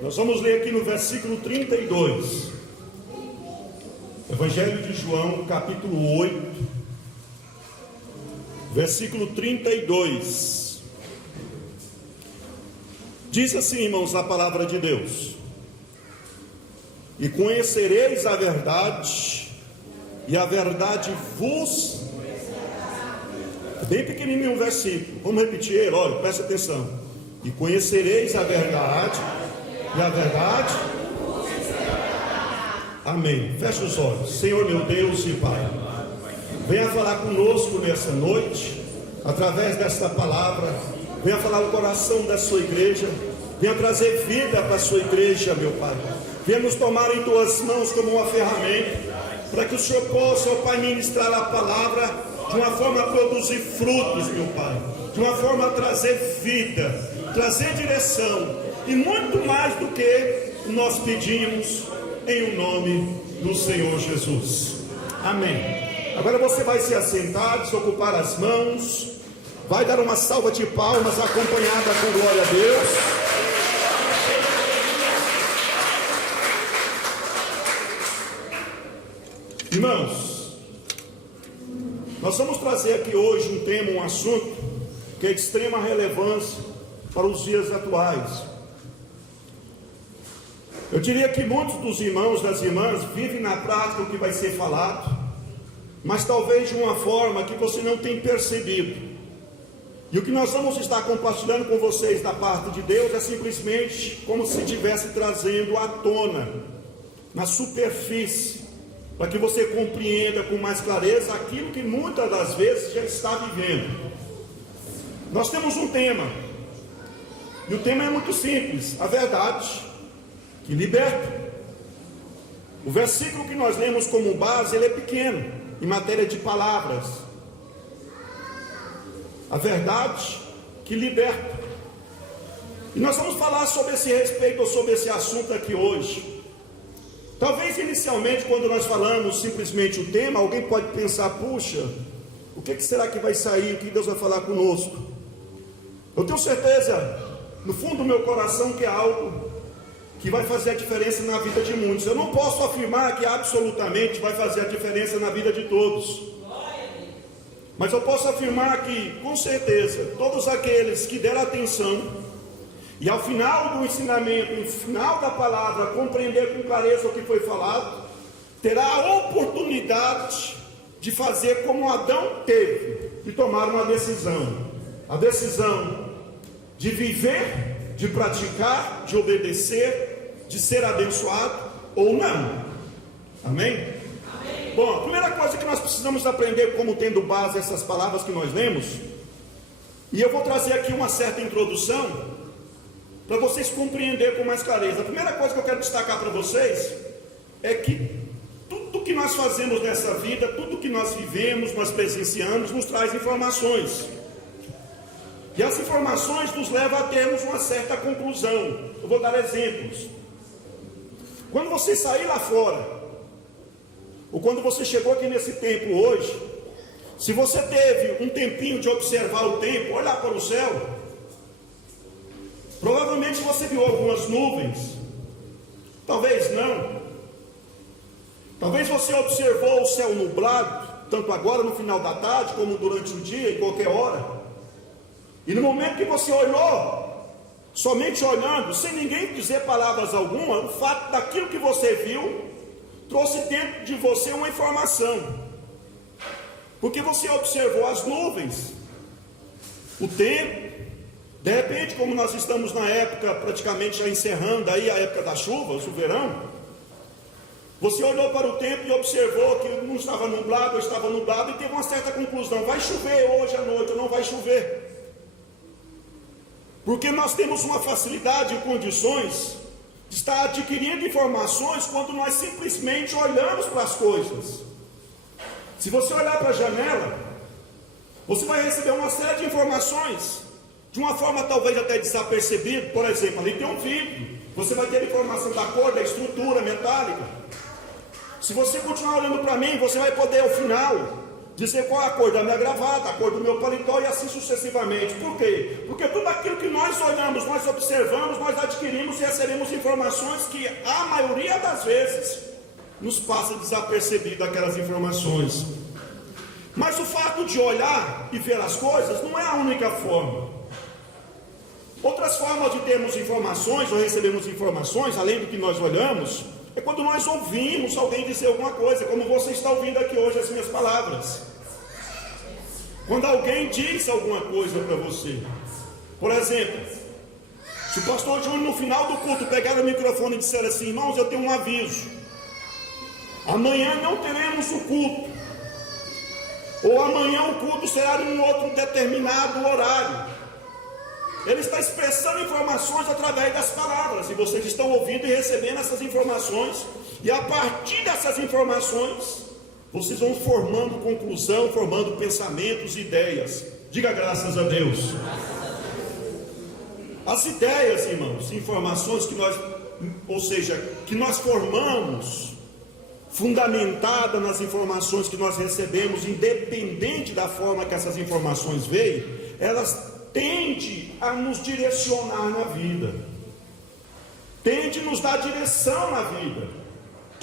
Nós vamos ler aqui no versículo 32. Evangelho de João, capítulo 8, versículo 32. Diz assim, irmãos, a palavra de Deus: e conhecereis a verdade, e a verdade vos... Bem pequenininho o versículo, vamos repetir ele, olha, presta atenção. E conhecereis a verdade, e a verdade... Amém. Feche os olhos. Senhor meu Deus e Pai, venha falar conosco nessa noite, através desta palavra. Venha falar o coração da sua igreja. Venha trazer vida para a sua igreja, meu Pai. Venha nos tomar em tuas mãos como uma ferramenta, para que o Senhor possa, ó Pai, ministrar a palavra de uma forma a produzir frutos, meu Pai, de uma forma a trazer vida, trazer direção, e muito mais do que nós pedimos, em o nome do Senhor Jesus. Amém. Agora você vai se assentar, desocupar as mãos, vai dar uma salva de palmas acompanhada com glória a Deus. Irmãos, nós vamos trazer aqui hoje um tema, um assunto que é de extrema relevância para os dias atuais. Eu diria que muitos dos irmãos, das irmãs, vivem na prática o que vai ser falado, mas talvez de uma forma que você não tem percebido. E o que nós vamos estar compartilhando com vocês da parte de Deus é simplesmente como se estivesse trazendo à tona, na superfície, para que você compreenda com mais clareza aquilo que muitas das vezes já está vivendo. Nós temos um tema, e o tema é muito simples: a verdade que liberta. O versículo que nós lemos como base, ele é pequeno em matéria de palavras. A verdade que liberta. E nós vamos falar sobre esse respeito, ou sobre esse assunto aqui hoje. Talvez inicialmente, quando nós falamos simplesmente o tema, alguém pode pensar: puxa, o que será que vai sair? O que Deus vai falar conosco? Eu tenho certeza, no fundo do meu coração, que é algo que vai fazer a diferença na vida de muitos. Eu não posso afirmar que absolutamente vai fazer a diferença na vida de todos, mas eu posso afirmar que, com certeza, todos aqueles que deram atenção e ao final do ensinamento, no final da palavra, compreender com clareza o que foi falado, terá a oportunidade de fazer como Adão teve, de tomar uma decisão. A decisão de viver, de praticar, de obedecer, de ser abençoado ou não. Amém? Amém? Bom, a primeira coisa que nós precisamos aprender, como tendo base essas palavras que nós lemos, e eu vou trazer aqui uma certa introdução, para vocês compreenderem com mais clareza. A primeira coisa que eu quero destacar para vocês é que tudo que nós fazemos nessa vida, tudo que nós vivemos, nós presenciamos, nos traz informações. E as informações nos levam a termos uma certa conclusão. Eu vou dar exemplos. Quando você sair lá fora, ou quando você chegou aqui nesse templo hoje, se você teve um tempinho de observar o tempo, olhar para o céu, provavelmente você viu algumas nuvens, talvez não. Talvez você observou o céu nublado, tanto agora no final da tarde, como durante o dia, em qualquer hora. E no momento que você olhou, somente olhando, sem ninguém dizer palavras alguma, o fato daquilo que você viu, trouxe dentro de você uma informação. Porque você observou as nuvens, o tempo. De repente, como nós estamos na época, praticamente já encerrando aí a época das chuvas, o verão, você olhou para o tempo e observou que não estava nublado, ou estava nublado, e teve uma certa conclusão: vai chover hoje à noite ou não vai chover. Porque nós temos uma facilidade e condições de estar adquirindo informações quando nós simplesmente olhamos para as coisas. Se você olhar para a janela, você vai receber uma série de informações, de uma forma talvez até desapercebida. Por exemplo, ali tem um vidro, você vai ter informação da cor, da estrutura metálica. Se você continuar olhando para mim, você vai poder ao final dizer qual é a cor da minha gravata, a cor do meu paletó e assim sucessivamente. Por quê? Porque tudo aquilo que nós olhamos, nós observamos, nós adquirimos e recebemos informações que a maioria das vezes nos passa desapercebido aquelas informações. Mas o fato de olhar e ver as coisas não é a única forma. Outras formas de termos informações ou recebemos informações, além do que nós olhamos, é quando nós ouvimos alguém dizer alguma coisa, como você está ouvindo aqui hoje as minhas palavras. Quando alguém diz alguma coisa para você, por exemplo, se o pastor Júnior no final do culto pegar o microfone e disser assim: irmãos, eu tenho um aviso, amanhã não teremos o culto, ou amanhã o culto será em um outro determinado horário. Ele está expressando informações através das palavras, e vocês estão ouvindo e recebendo essas informações, e a partir dessas informações, vocês vão formando conclusão, formando pensamentos, ideias. Diga graças a Deus. As ideias, irmãos, informações que nós, ou seja, que nós formamos, fundamentada nas informações que nós recebemos, independente da forma que essas informações veem, elas tende a nos direcionar na vida, tende a nos dar direção na vida.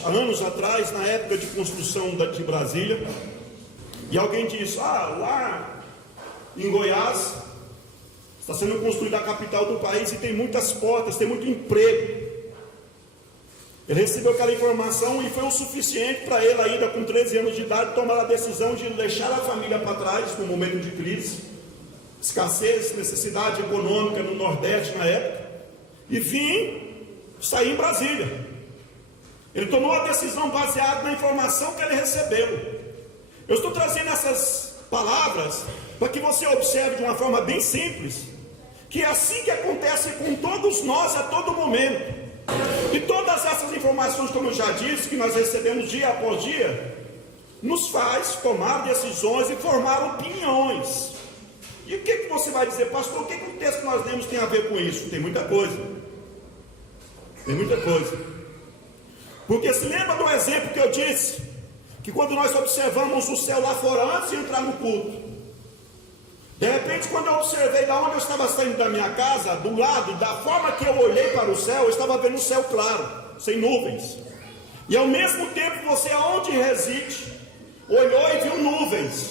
Há anos atrás, na época de construção de Brasília, e alguém disse: lá em Goiás está sendo construída a capital do país e tem muitas portas, tem muito emprego. Ele recebeu aquela informação e foi o suficiente para ele, ainda com 13 anos de idade, tomar a decisão de deixar a família para trás no momento de crise, escassez, necessidade econômica no Nordeste na época, e sair em Brasília. Ele tomou a decisão baseada na informação que ele recebeu. Eu estou trazendo essas palavras para que você observe de uma forma bem simples, que é assim que acontece com todos nós a todo momento. E todas essas informações, como eu já disse, que nós recebemos dia após dia, nos faz tomar decisões e formar opiniões. E o que você vai dizer: pastor, o que o texto que nós lemos tem a ver com isso? Tem muita coisa. Tem muita coisa. Porque se lembra do exemplo que eu disse, que quando nós observamos o céu lá fora antes de entrar no culto, de repente, quando eu observei da onde eu estava saindo da minha casa, do lado, da forma que eu olhei para o céu, eu estava vendo o céu claro, sem nuvens. E ao mesmo tempo, você aonde reside, olhou e viu nuvens.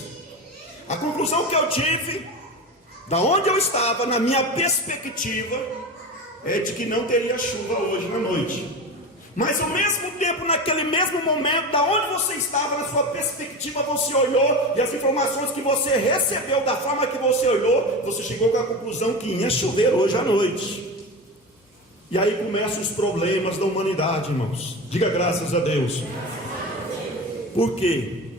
A conclusão que eu tive, da onde eu estava, na minha perspectiva, é de que não teria chuva hoje na noite. Mas ao mesmo tempo, naquele mesmo momento, da onde você estava, na sua perspectiva, você olhou, e as informações que você recebeu, da forma que você olhou, você chegou com a conclusão que ia chover hoje à noite. E aí começam os problemas da humanidade, irmãos. Diga graças a Deus. Por quê?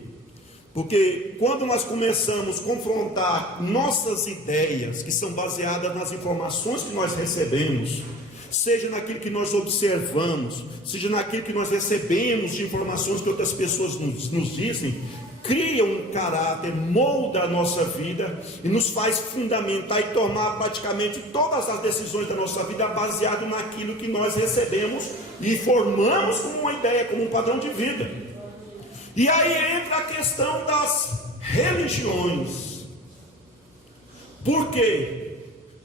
Porque quando nós começamos a confrontar nossas ideias, que são baseadas nas informações que nós recebemos, seja naquilo que nós observamos, seja naquilo que nós recebemos de informações que outras pessoas nos dizem, cria um caráter, molda a nossa vida e nos faz fundamentar e tomar praticamente todas as decisões da nossa vida baseado naquilo que nós recebemos e formamos como uma ideia, como um padrão de vida. E aí entra a questão das religiões. Por quê?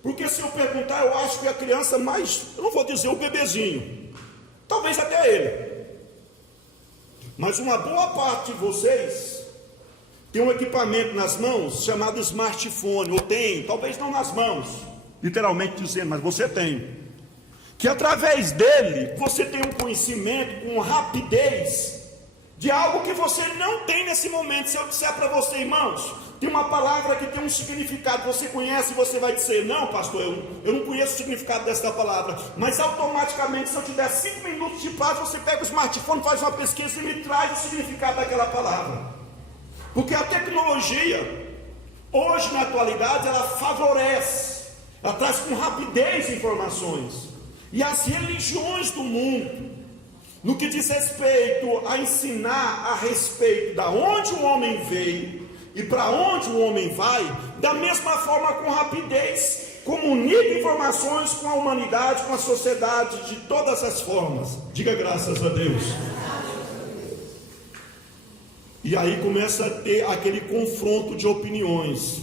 Porque se eu perguntar, eu acho que a criança mais, eu não vou dizer o bebezinho, talvez até ele, mas uma boa parte de vocês tem um equipamento nas mãos chamado smartphone, ou tem, talvez não nas mãos, literalmente dizendo, mas você tem, que através dele você tem um conhecimento com rapidez de algo que você não tem nesse momento. Se eu disser para você, irmãos, tem uma palavra que tem um significado, você conhece, você vai dizer: não, pastor, eu não conheço o significado dessa palavra, mas automaticamente, se eu te der 5 minutos de paz, você pega o smartphone, faz uma pesquisa e me traz o significado daquela palavra. Porque a tecnologia, hoje na atualidade, ela favorece, ela traz com rapidez informações. E as religiões do mundo, no que diz respeito a ensinar a respeito da onde o homem veio e para onde o homem vai, da mesma forma, com rapidez, comunica informações com a humanidade, com a sociedade, de todas as formas. Diga graças a Deus. E aí começa a ter aquele confronto de opiniões.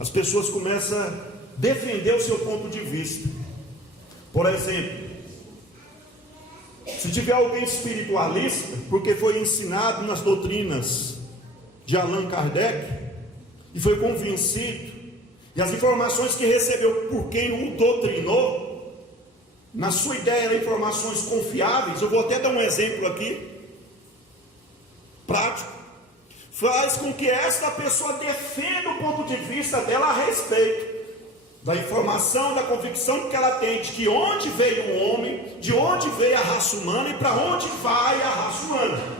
As pessoas começam a defender o seu ponto de vista. Por exemplo, se tiver alguém espiritualista, porque foi ensinado nas doutrinas de Allan Kardec, e foi convencido, e as informações que recebeu por quem o doutrinou, na sua ideia eram informações confiáveis. Eu vou até dar um exemplo aqui, prático, faz com que esta pessoa defenda o ponto de vista dela a respeito da informação, da convicção que ela tem de que onde veio o homem, de onde veio a raça humana e para onde vai a raça humana.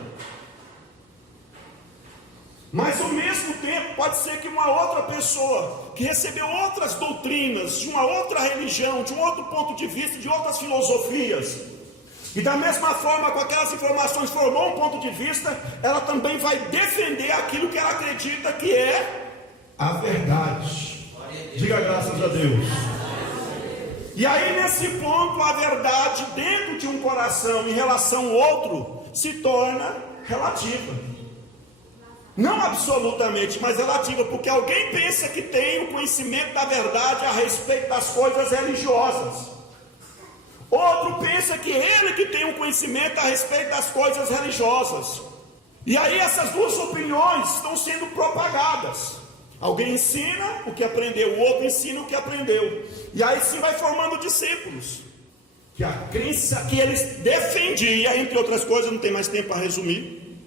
Mas ao mesmo tempo pode ser que uma outra pessoa que recebeu outras doutrinas, de uma outra religião, de um outro ponto de vista, de outras filosofias, e da mesma forma, com aquelas informações formou um ponto de vista, ela também vai defender aquilo que ela acredita que é a verdade. Diga graças a Deus. E aí nesse ponto a verdade dentro de um coração em relação ao outro se torna relativa. Não absolutamente, mas relativa, porque alguém pensa que tem o conhecimento da verdade a respeito das coisas religiosas. Outro pensa que ele que tem o conhecimento a respeito das coisas religiosas. E aí essas duas opiniões estão sendo propagadas. Alguém ensina o que aprendeu, o outro ensina o que aprendeu. E aí sim vai formando discípulos. Que a crença que eles defendiam, entre outras coisas, não tem mais tempo para resumir,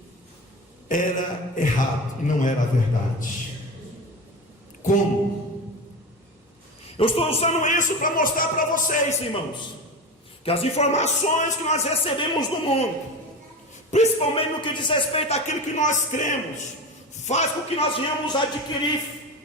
era errado e não era a verdade. Como? Eu estou usando isso para mostrar para vocês, irmãos, que as informações que nós recebemos do mundo, principalmente no que diz respeito àquilo que nós cremos, faz com que nós venhamos adquirir,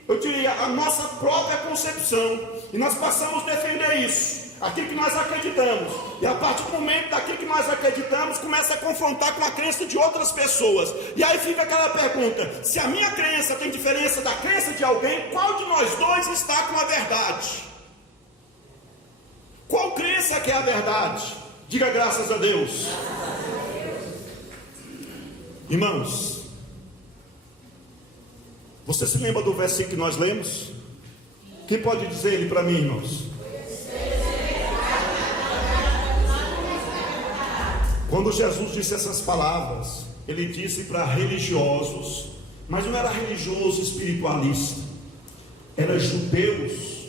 eu diria, a nossa própria concepção, e nós passamos a defender isso, aquilo que nós acreditamos, e a partir do momento daquilo que nós acreditamos, começa a confrontar com a crença de outras pessoas, e aí fica aquela pergunta: se a minha crença tem diferença da crença de alguém, qual de nós dois está com a verdade? Qual crença que é a verdade? Diga graças a Deus. Irmãos, você se lembra do versículo que nós lemos? Quem pode dizer ele para mim, irmãos? Quando Jesus disse essas palavras, ele disse para religiosos, mas não era religioso espiritualista, era judeus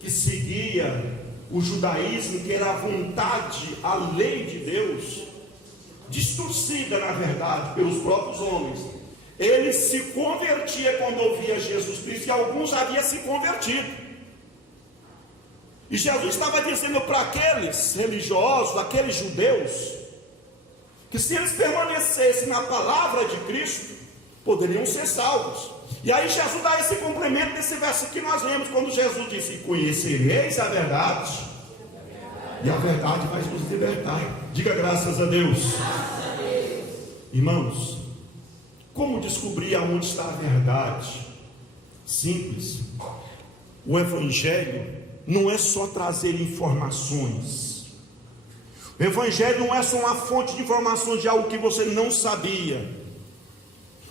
que seguia o judaísmo, que era a vontade, a lei de Deus, distorcida na verdade pelos próprios homens. Ele se convertia quando ouvia Jesus Cristo, e alguns haviam se convertido. E Jesus estava dizendo para aqueles religiosos, aqueles judeus, que se eles permanecessem na palavra de Cristo, poderiam ser salvos. E aí Jesus dá esse complemento desse versículo que nós lemos, quando Jesus disse: conhecereis a verdade, e a verdade vai nos libertar. Diga graças a Deus. Irmãos, como descobrir aonde está a verdade? Simples. O Evangelho não é só trazer informações. O Evangelho não é só uma fonte de informações de algo que você não sabia.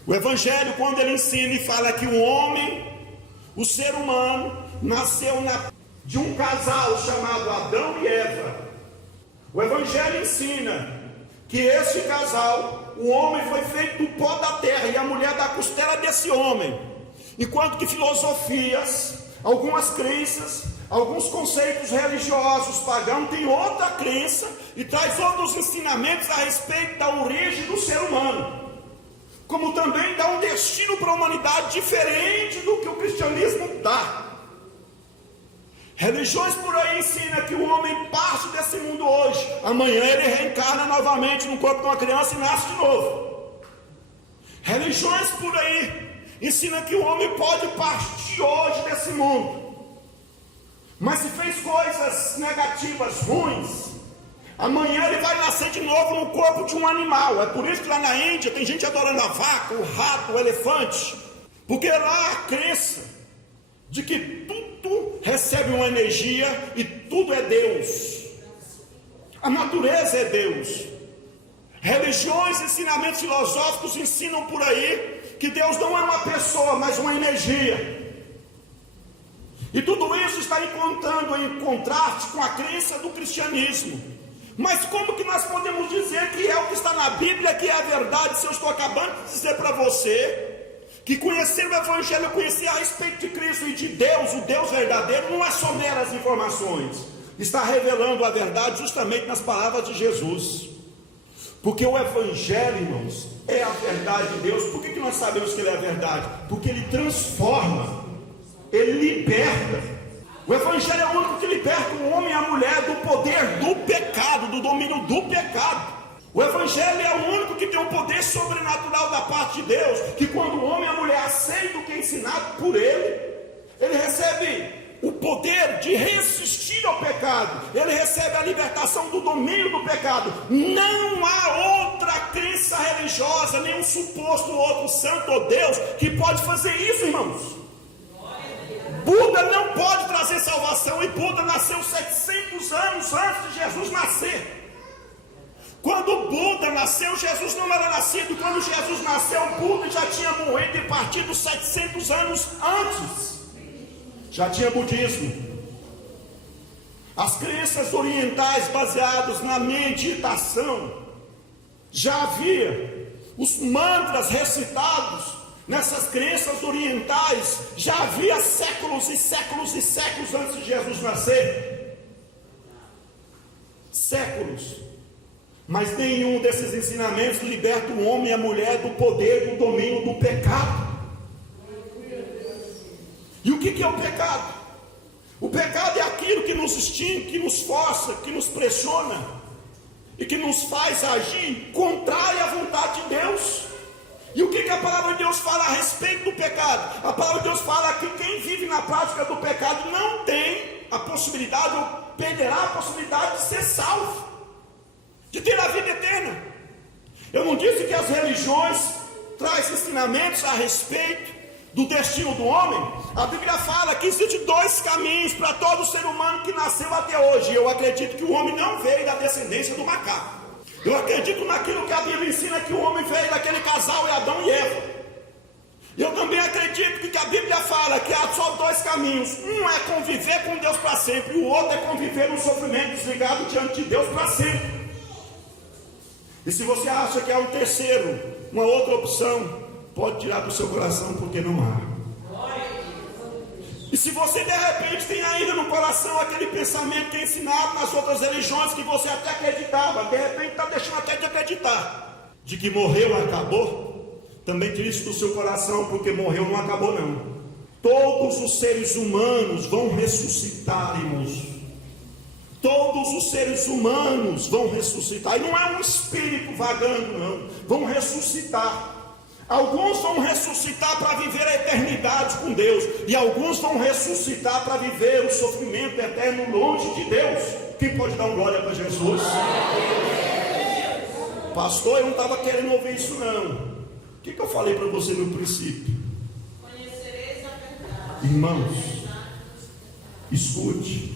O Evangelho, quando ele ensina e fala que o homem, o ser humano, nasceu de um casal chamado Adão e Eva. O Evangelho ensina que esse casal, o homem foi feito do pó da terra e a mulher da costela desse homem. Enquanto que filosofias, algumas crenças, alguns conceitos religiosos pagãos têm outra crença e traz outros ensinamentos a respeito da origem do ser humano, como também dá um destino para a humanidade diferente do que o cristianismo dá. Religiões por aí ensinam que o homem parte desse mundo hoje, amanhã ele reencarna novamente no corpo de uma criança e nasce de novo. Religiões por aí ensinam que o homem pode partir hoje desse mundo, mas se fez coisas negativas, ruins, amanhã ele vai nascer de novo no corpo de um animal. É por isso que lá na Índia tem gente adorando a vaca, o rato, o elefante, porque lá há a crença de que tudo recebe uma energia e tudo é Deus. A natureza é Deus. Religiões, ensinamentos filosóficos ensinam por aí que Deus não é uma pessoa, mas uma energia. E tudo isso está encontrando em contraste com a crença do cristianismo. Mas como que nós podemos dizer que é o que está na Bíblia, que é a verdade, se eu estou acabando de dizer para você que conhecer o Evangelho, conhecer a respeito de Cristo e de Deus, o Deus verdadeiro, não é só meras informações, está revelando a verdade justamente nas palavras de Jesus. Porque o Evangelho, irmãos, é a verdade de Deus. Por que nós sabemos que ele é a verdade? Porque ele transforma, ele liberta. O Evangelho é o único que liberta o homem e a mulher do poder do pecado, do domínio do pecado. O Evangelho é o único que tem um poder sobrenatural da parte de Deus, que quando o homem e a mulher aceitam o que é ensinado por ele, ele recebe o poder de resistir ao pecado, ele recebe a libertação do domínio do pecado. Não há outra crença religiosa, nem um suposto outro santo ou Deus que pode fazer isso, irmãos. Buda não pode trazer salvação, e Buda nasceu 700 anos antes de Jesus nascer. Quando Buda nasceu, Jesus não era nascido. Quando Jesus nasceu, Buda já tinha morrido e partido 700 anos antes. Já tinha budismo. As crenças orientais baseadas na meditação, já havia os mantras recitados nessas crenças orientais, já havia séculos e séculos e séculos antes de Jesus nascer. Séculos. Mas nenhum desses ensinamentos liberta o homem e a mulher do poder, do domínio do pecado. E o que é o pecado? O pecado é aquilo que nos extingue, que nos força, que nos pressiona e que nos faz agir contrário à vontade de Deus. E o que a palavra de Deus fala a respeito do pecado? A palavra de Deus fala que quem vive na prática do pecado não tem a possibilidade, ou perderá a possibilidade de ser salvo, de ter a vida eterna. Eu não disse que as religiões trazem ensinamentos a respeito do destino do homem? A Bíblia fala que existem dois caminhos para todo ser humano que nasceu até hoje. Eu acredito que o homem não veio da descendência do macaco. Eu acredito naquilo que a Bíblia ensina, que o homem veio daquele casal, Adão e Eva. Eu também acredito que a Bíblia fala que há só dois caminhos. Um é conviver com Deus para sempre, o outro é conviver no sofrimento desligado diante de Deus para sempre. E se você acha que há um terceiro, uma outra opção, pode tirar do seu coração, porque não há. E se você de repente tem ainda no coração aquele pensamento que é ensinado nas outras religiões, que você até acreditava, de repente está deixando até de acreditar, de que morreu, acabou, também tire isso do seu coração, porque morreu, não acabou não. Todos os seres humanos vão ressuscitar, irmãos. Todos os seres humanos vão ressuscitar, e não é um espírito vagando não, vão ressuscitar. Alguns vão ressuscitar para viver a eternidade com Deus, e alguns vão ressuscitar para viver o sofrimento eterno longe de Deus. Quem pode dar uma glória para Jesus? Pastor, eu não estava querendo ouvir isso não. O que eu falei para você no princípio? Conhecereis a verdade. Irmãos, escute.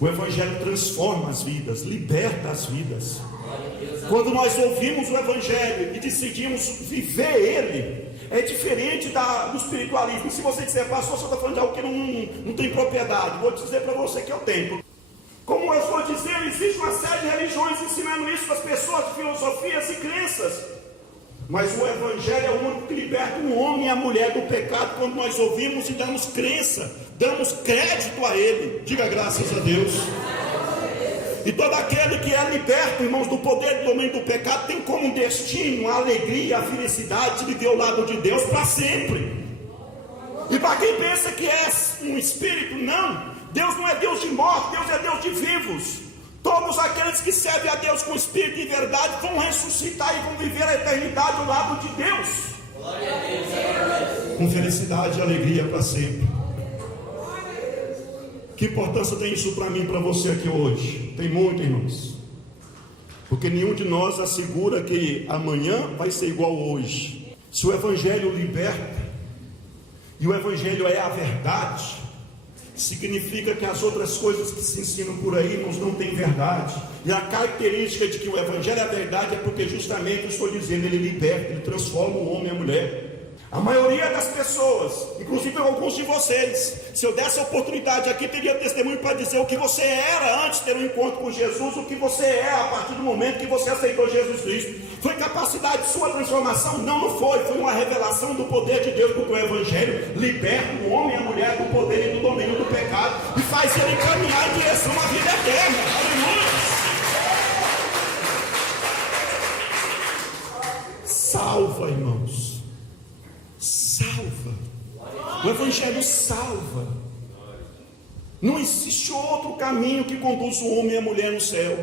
O Evangelho transforma as vidas, liberta as vidas. Quando nós ouvimos o Evangelho e decidimos viver ele, é diferente do espiritualismo. Se você disser, pastor, você está falando de algo que não tem propriedade, vou dizer para você que eu tenho. Como eu estou dizendo, existe uma série de religiões ensinando isso para as pessoas, de filosofias e crenças. Mas o Evangelho é o único que liberta o homem e a mulher do pecado, quando nós ouvimos e damos crença, damos crédito a ele. Diga graças a Deus. E todo aquele que é liberto, irmãos, do poder do domínio do pecado, tem como destino a alegria, a felicidade de viver ao lado de Deus para sempre. E para quem pensa que é um espírito, não. Deus não é Deus de morte, Deus é Deus de vivos. Todos aqueles que servem a Deus com espírito e verdade vão ressuscitar e vão viver a eternidade ao lado de Deus. Glória a Deus. Com felicidade e alegria para sempre. Que importância tem isso para mim e para você aqui hoje? Tem muito, irmãos. Porque nenhum de nós assegura que amanhã vai ser igual hoje. Se o Evangelho liberta, e o Evangelho é a verdade, significa que as outras coisas que se ensinam por aí, irmãos, não têm verdade. E a característica de que o Evangelho é verdade é porque justamente eu estou dizendo, ele liberta, ele transforma o homem e a mulher. A maioria das pessoas, inclusive alguns de vocês, se eu desse a oportunidade aqui, teria testemunho para dizer o que você era antes de ter um encontro com Jesus, o que você é a partir do momento que você aceitou Jesus Cristo. Foi capacidade de sua transformação? Não foi. Foi uma revelação do poder de Deus, porque o Evangelho liberta o homem e a mulher do poder e do domínio do pecado e faz ele caminhar em direção à vida eterna. Aleluia! Salva, irmãos. Salva. O Evangelho salva. Não existe outro caminho que conduz o homem e a mulher no céu.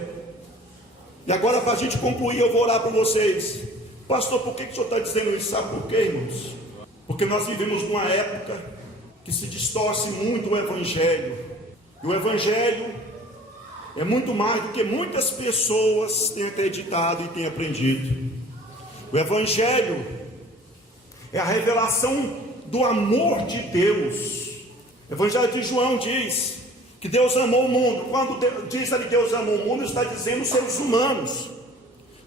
E agora, para a gente concluir, eu vou orar por vocês. Pastor, por que o senhor está dizendo isso? Sabe por quê, irmãos? Porque nós vivemos numa época que se distorce muito o Evangelho. E o Evangelho é muito mais do que muitas pessoas têm acreditado e têm aprendido. O Evangelho é a revelação do amor de Deus. O Evangelho de João diz que Deus amou o mundo. Quando diz ali Deus amou o mundo, está dizendo os seres humanos.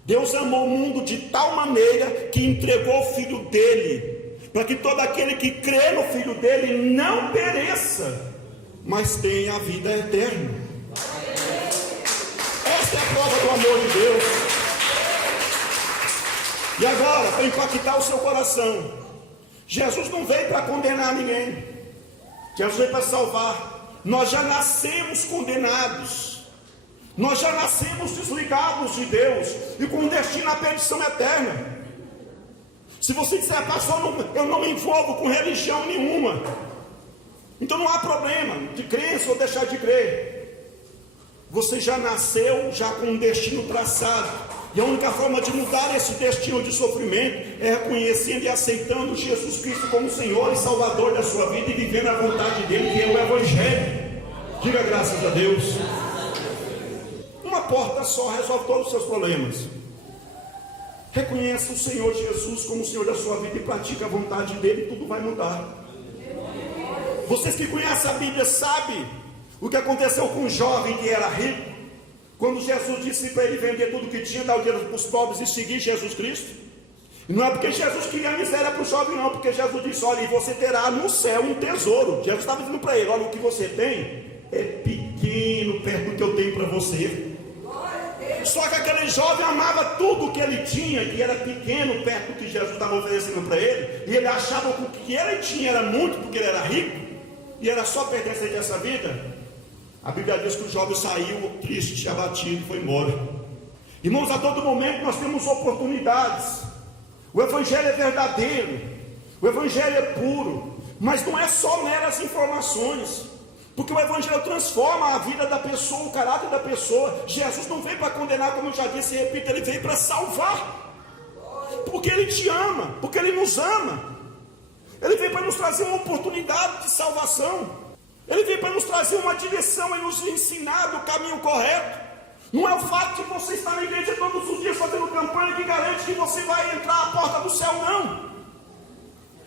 Deus amou o mundo de tal maneira que entregou o Filho dele, para que todo aquele que crê no Filho dele não pereça, mas tenha a vida eterna. Essa é a prova do amor de Deus. E agora, para impactar o seu coração, Jesus não veio para condenar ninguém, Jesus veio para salvar. Nós já nascemos condenados, nós já nascemos desligados de Deus e com destino à perdição eterna. Se você disser, pastor, eu não me envolvo com religião nenhuma, então não há problema de crença ou deixar de crer. Você já nasceu já com um destino traçado. E a única forma de mudar esse destino de sofrimento é reconhecendo e aceitando Jesus Cristo como Senhor e Salvador da sua vida e vivendo a vontade dele, que é o Evangelho. Diga graças a Deus. Uma porta só resolve todos os seus problemas. Reconheça o Senhor Jesus como o Senhor da sua vida e pratique a vontade dele, e tudo vai mudar. Vocês que conhecem a Bíblia sabem o que aconteceu com um jovem que era rico, quando Jesus disse para ele vender tudo que tinha, dar o dinheiro para os pobres e seguir Jesus Cristo. E não é porque Jesus queria miséria para o jovem, não, porque Jesus disse, olha, e você terá no céu um tesouro. Jesus estava dizendo para ele, olha, o que você tem é pequeno perto do que eu tenho para você. Só que aquele jovem amava tudo que ele tinha, que era pequeno perto do que Jesus estava oferecendo para ele, e ele achava que o que ele tinha era muito, porque ele era rico, e era só pertencente a essa vida. A Bíblia diz que o jovem saiu triste, abatido, foi embora. Irmãos, a todo momento nós temos oportunidades. O Evangelho é verdadeiro, o Evangelho é puro, mas não é só meras informações, porque o Evangelho transforma a vida da pessoa, o caráter da pessoa. Jesus não veio para condenar, como eu já disse e repito, ele veio para salvar, porque ele te ama, porque ele nos ama. Ele veio para nos trazer uma oportunidade de salvação. Ele veio para nos trazer uma direção e nos ensinar do caminho correto. Não é o fato de você estar na igreja todos os dias fazendo campanha que garante que você vai entrar à porta do céu, não.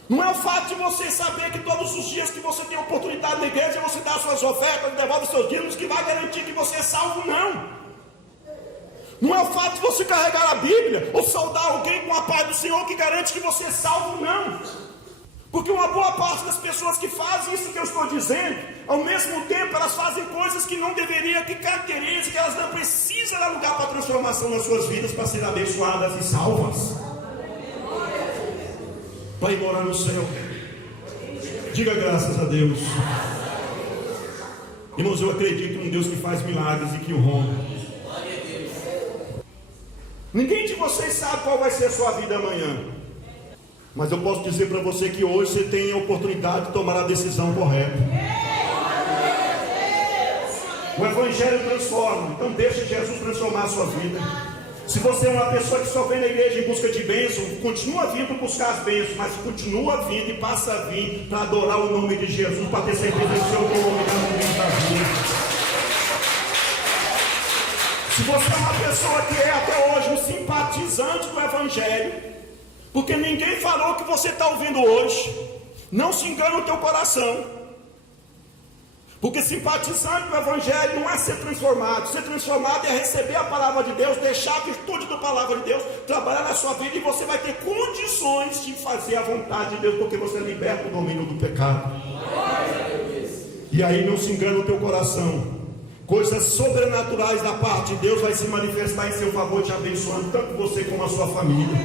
Não é o fato de você saber que todos os dias que você tem oportunidade na igreja, você dá suas ofertas, devolve os seus dízimos, que vai garantir que você é salvo, não. Não é o fato de você carregar a Bíblia ou saudar alguém com a paz do Senhor que garante que você é salvo, não. Porque uma boa parte das pessoas que fazem isso que eu estou dizendo, ao mesmo tempo elas fazem coisas que não deveriam, que caracterizam, que elas não precisam dar lugar para transformação nas suas vidas, para serem abençoadas e salvas. Vai morar no céu. Diga graças a Deus. Irmãos, eu acredito em um Deus que faz milagres e que o honra. Ninguém de vocês sabe qual vai ser a sua vida amanhã, mas eu posso dizer para você que hoje você tem a oportunidade de tomar a decisão correta. O Evangelho transforma, então deixe Jesus transformar a sua vida. Se você é uma pessoa que só vem na igreja em busca de bênção, continua vindo buscar as bênçãos, mas continua vindo e passa a vir para adorar o nome de Jesus, para ter certeza que seu nome está no meio da vida. Se você é uma pessoa que é até hoje um simpatizante do Evangelho, porque ninguém falou o que você está ouvindo hoje, não se engane o teu coração, Porque simpatizante do Evangelho não é ser transformado. Ser transformado é receber a palavra de Deus, deixar a virtude da palavra de Deus trabalhar na sua vida, e você vai ter condições de fazer a vontade de Deus, porque você é liberto do domínio do pecado. E aí não se engana o teu coração. Coisas sobrenaturais da parte de Deus vai se manifestar em seu favor, te abençoando, tanto você como a sua família.